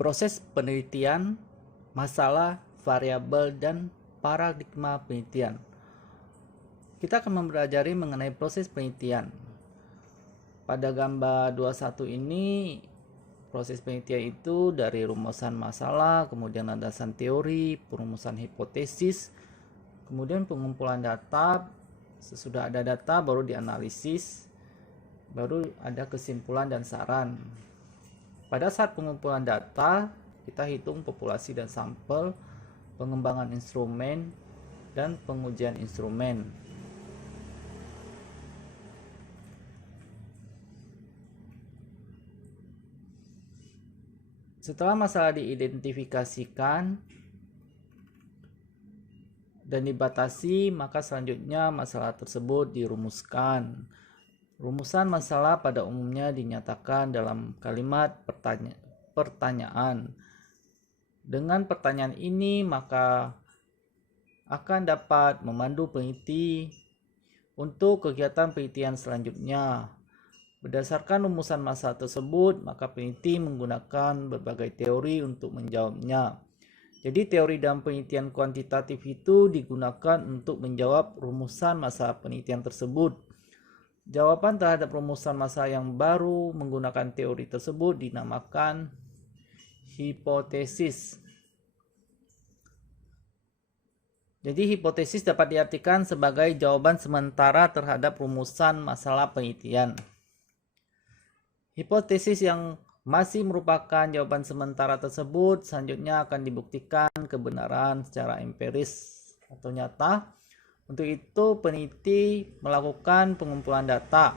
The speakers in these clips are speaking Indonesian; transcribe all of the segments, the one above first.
Proses penelitian, masalah, variabel, dan paradigma penelitian. Kita akan mempelajari mengenai proses penelitian. Pada gambar 21 ini, proses penelitian itu dari rumusan masalah, kemudian landasan teori, perumusan hipotesis, kemudian pengumpulan data. Sesudah ada data baru dianalisis, baru ada kesimpulan dan saran. Pada saat pengumpulan data, kita hitung populasi dan sampel, pengembangan instrumen, dan pengujian instrumen. Setelah masalah diidentifikasikan dan dibatasi, maka selanjutnya masalah tersebut dirumuskan. Rumusan masalah pada umumnya dinyatakan dalam kalimat pertanyaan. Dengan pertanyaan ini, maka akan dapat memandu peneliti untuk kegiatan penelitian selanjutnya. Berdasarkan rumusan masalah tersebut, maka peneliti menggunakan berbagai teori untuk menjawabnya. Jadi teori dalam penelitian kuantitatif itu digunakan untuk menjawab rumusan masalah penelitian tersebut. Jawaban terhadap rumusan masalah yang baru menggunakan teori tersebut dinamakan hipotesis. Jadi hipotesis dapat diartikan sebagai jawaban sementara terhadap rumusan masalah penelitian. Hipotesis yang masih merupakan jawaban sementara tersebut selanjutnya akan dibuktikan kebenaran secara empiris atau nyata. Untuk itu peneliti melakukan pengumpulan data.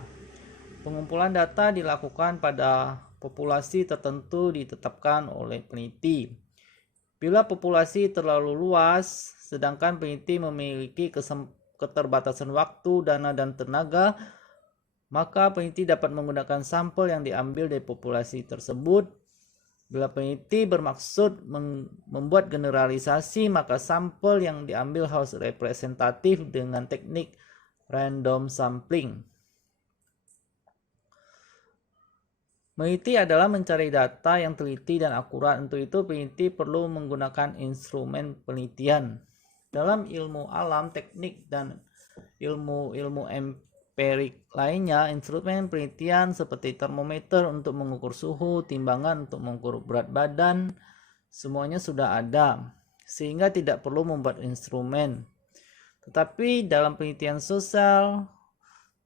Pengumpulan data dilakukan pada populasi tertentu ditetapkan oleh peneliti. Bila populasi terlalu luas, sedangkan peneliti memiliki keterbatasan waktu, dana, dan tenaga, maka peneliti dapat menggunakan sampel yang diambil dari populasi tersebut. Bila peneliti bermaksud membuat generalisasi, maka sampel yang diambil harus representatif dengan teknik random sampling. Meneliti adalah mencari data yang teliti dan akurat. Untuk itu peneliti perlu menggunakan instrumen penelitian. Dalam ilmu alam, teknik, dan ilmu empirik lainnya, instrumen penelitian seperti termometer untuk mengukur suhu, timbangan untuk mengukur berat badan, semuanya sudah ada, sehingga tidak perlu membuat instrumen. Tetapi dalam penelitian sosial,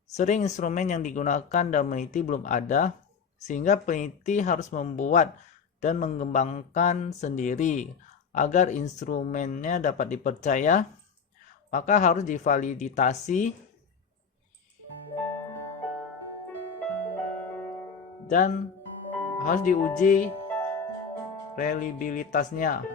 sering instrumen yang digunakan dalam meneliti belum ada, sehingga peneliti harus membuat dan mengembangkan sendiri. Agar instrumennya dapat dipercaya, maka harus divalidasi dan harus diuji reliabilitasnya.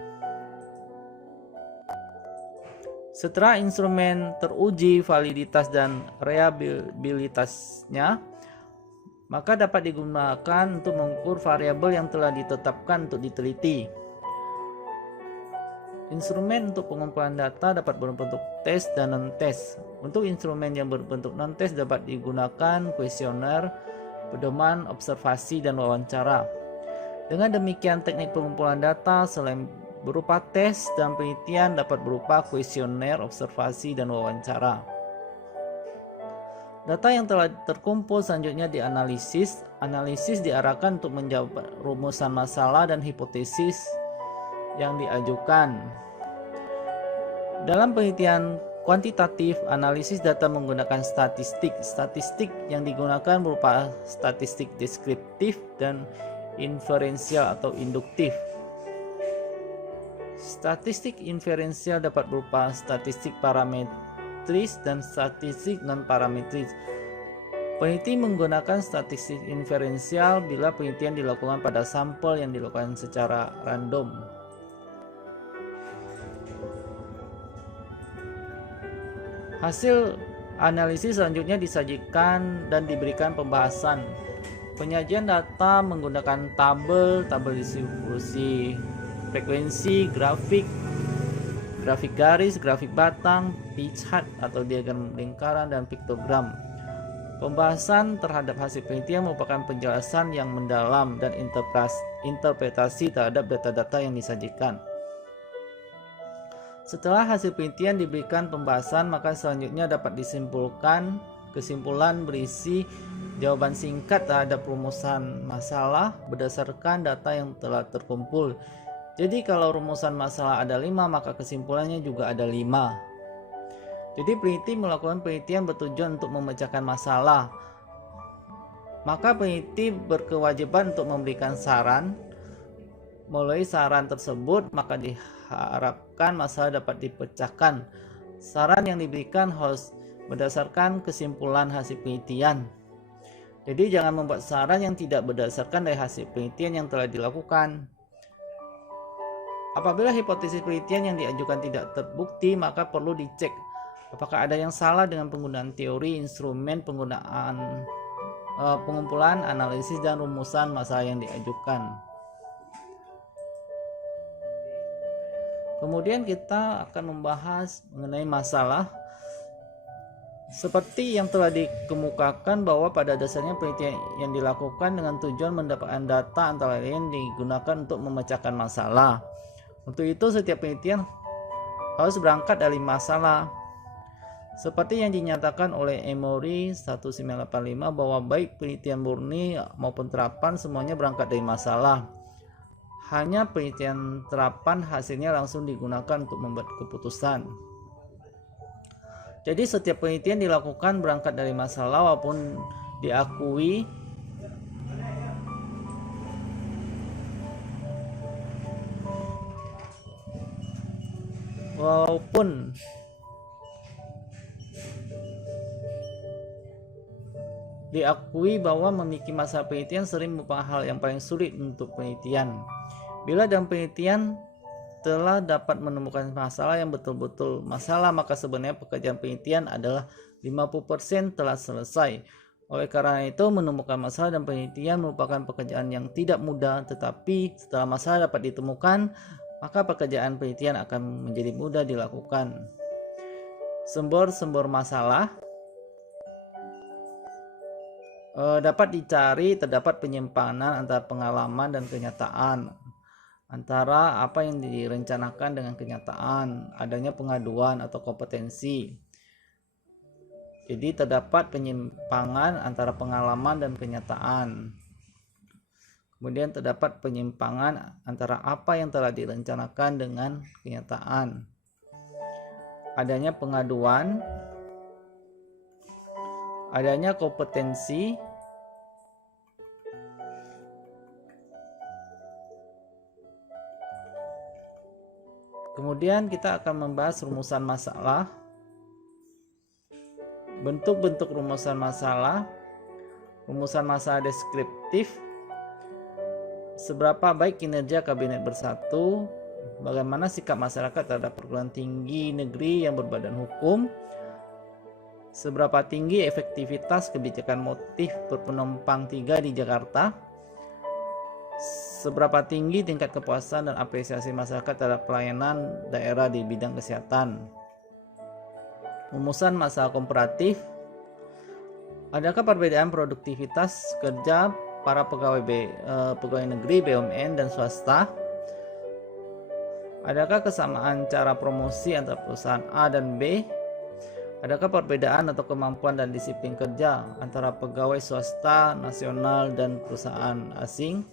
Setelah instrumen teruji validitas dan reliabilitasnya, maka dapat digunakan untuk mengukur variabel yang telah ditetapkan untuk diteliti. Instrumen untuk pengumpulan data dapat berbentuk tes dan non-tes. Untuk instrumen yang berbentuk non-tes dapat digunakan kuesioner, pedoman, observasi, dan wawancara. Dengan demikian, teknik pengumpulan data selain berupa tes dan penelitian dapat berupa kuesioner, observasi, dan wawancara. Data yang telah terkumpul selanjutnya dianalisis. Analisis diarahkan untuk menjawab rumusan masalah dan hipotesis yang diajukan. Dalam penelitian kuantitatif, analisis data menggunakan statistik. Statistik yang digunakan berupa statistik deskriptif dan inferensial atau induktif. Statistik inferensial dapat berupa statistik parametris dan statistik non-parametris. Peneliti menggunakan statistik inferensial bila penelitian dilakukan pada sampel yang dilakukan secara random. Hasil analisis selanjutnya disajikan dan diberikan pembahasan. Penyajian data menggunakan tabel distribusi frekuensi, grafik garis, grafik batang, pie chart atau diagram lingkaran, dan piktogram. Pembahasan terhadap hasil penelitian merupakan penjelasan yang mendalam dan interpretasi terhadap data-data yang disajikan. Setelah hasil penelitian diberikan pembahasan, maka selanjutnya dapat disimpulkan. Kesimpulan berisi jawaban singkat terhadap rumusan masalah berdasarkan data yang telah terkumpul. Jadi kalau rumusan masalah ada 5, maka kesimpulannya juga ada 5. Jadi peneliti melakukan penelitian bertujuan untuk memecahkan masalah. Maka peneliti berkewajiban untuk memberikan saran. Melalui saran tersebut, maka diharapkan masalah dapat dipecahkan. Saran yang diberikan harus berdasarkan kesimpulan hasil penelitian. Jadi jangan membuat saran yang tidak berdasarkan dari hasil penelitian yang telah dilakukan. Apabila hipotesis penelitian yang diajukan tidak terbukti, maka perlu dicek apakah ada yang salah dengan penggunaan teori, instrumen, pengumpulan, analisis, dan rumusan masalah yang diajukan. Kemudian kita akan membahas mengenai masalah. Seperti yang telah dikemukakan bahwa pada dasarnya penelitian yang dilakukan dengan tujuan mendapatkan data antara lain digunakan untuk memecahkan masalah. Untuk itu setiap penelitian harus berangkat dari masalah. Seperti yang dinyatakan oleh Emory 1985 bahwa baik penelitian murni maupun terapan semuanya berangkat dari masalah. Hanya penelitian terapan hasilnya langsung digunakan untuk membuat keputusan. Jadi setiap penelitian dilakukan berangkat dari masalah walaupun diakui bahwa memiliki masalah penelitian sering merupakan hal yang paling sulit untuk penelitian. Bila dalam penelitian telah dapat menemukan masalah yang betul-betul masalah, maka sebenarnya pekerjaan penelitian adalah 50% telah selesai. Oleh karena itu, menemukan masalah dan penelitian merupakan pekerjaan yang tidak mudah, tetapi setelah masalah dapat ditemukan, maka pekerjaan penelitian akan menjadi mudah dilakukan. Sumber-sumber masalah dapat dicari. Terdapat penyimpangan antara pengalaman dan kenyataan, antara apa yang direncanakan dengan kenyataan, adanya pengaduan atau kompetensi. Jadi terdapat penyimpangan antara pengalaman dan kenyataan. Kemudian terdapat penyimpangan antara apa yang telah direncanakan dengan kenyataan. Adanya pengaduan, adanya kompetensi, kemudian kita akan membahas rumusan masalah. Bentuk-bentuk rumusan masalah deskriptif, seberapa baik kinerja kabinet bersatu, bagaimana sikap masyarakat terhadap perguruan tinggi negeri yang berbadan hukum, seberapa tinggi efektivitas kebijakan motif berpenumpang 3 di Jakarta, seberapa tinggi tingkat kepuasan dan apresiasi masyarakat terhadap pelayanan daerah di bidang kesehatan. Rumusan masalah komparatif, adakah perbedaan produktivitas kerja para pegawai negeri, BUMN, dan swasta? Adakah kesamaan cara promosi antara perusahaan A dan B? Adakah perbedaan atau kemampuan dan disiplin kerja antara pegawai swasta, nasional, dan perusahaan asing?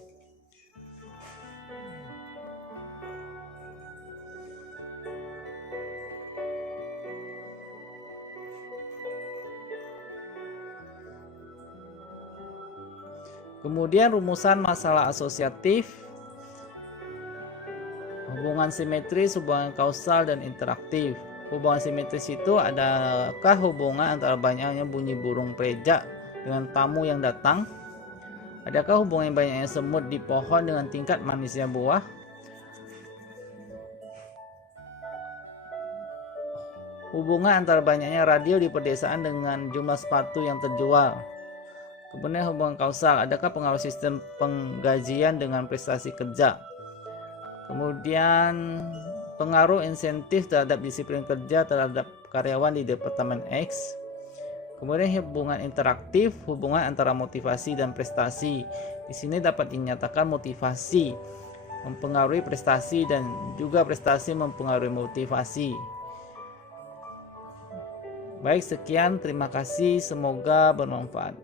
Kemudian rumusan masalah asosiatif, hubungan simetris, hubungan kausal, dan interaktif. Hubungan simetris itu adakah hubungan antara banyaknya bunyi burung pejak dengan tamu yang datang? Adakah hubungan banyaknya semut di pohon dengan tingkat manisnya buah? Hubungan antara banyaknya radio di pedesaan dengan jumlah sepatu yang terjual. Kemudian hubungan kausal, adakah pengaruh sistem penggajian dengan prestasi kerja? Kemudian pengaruh insentif terhadap disiplin kerja terhadap karyawan di Departemen X. Kemudian hubungan interaktif, hubungan antara motivasi dan prestasi. Di sini dapat dinyatakan motivasi mempengaruhi prestasi dan juga prestasi mempengaruhi motivasi. Baik, sekian, terima kasih, semoga bermanfaat.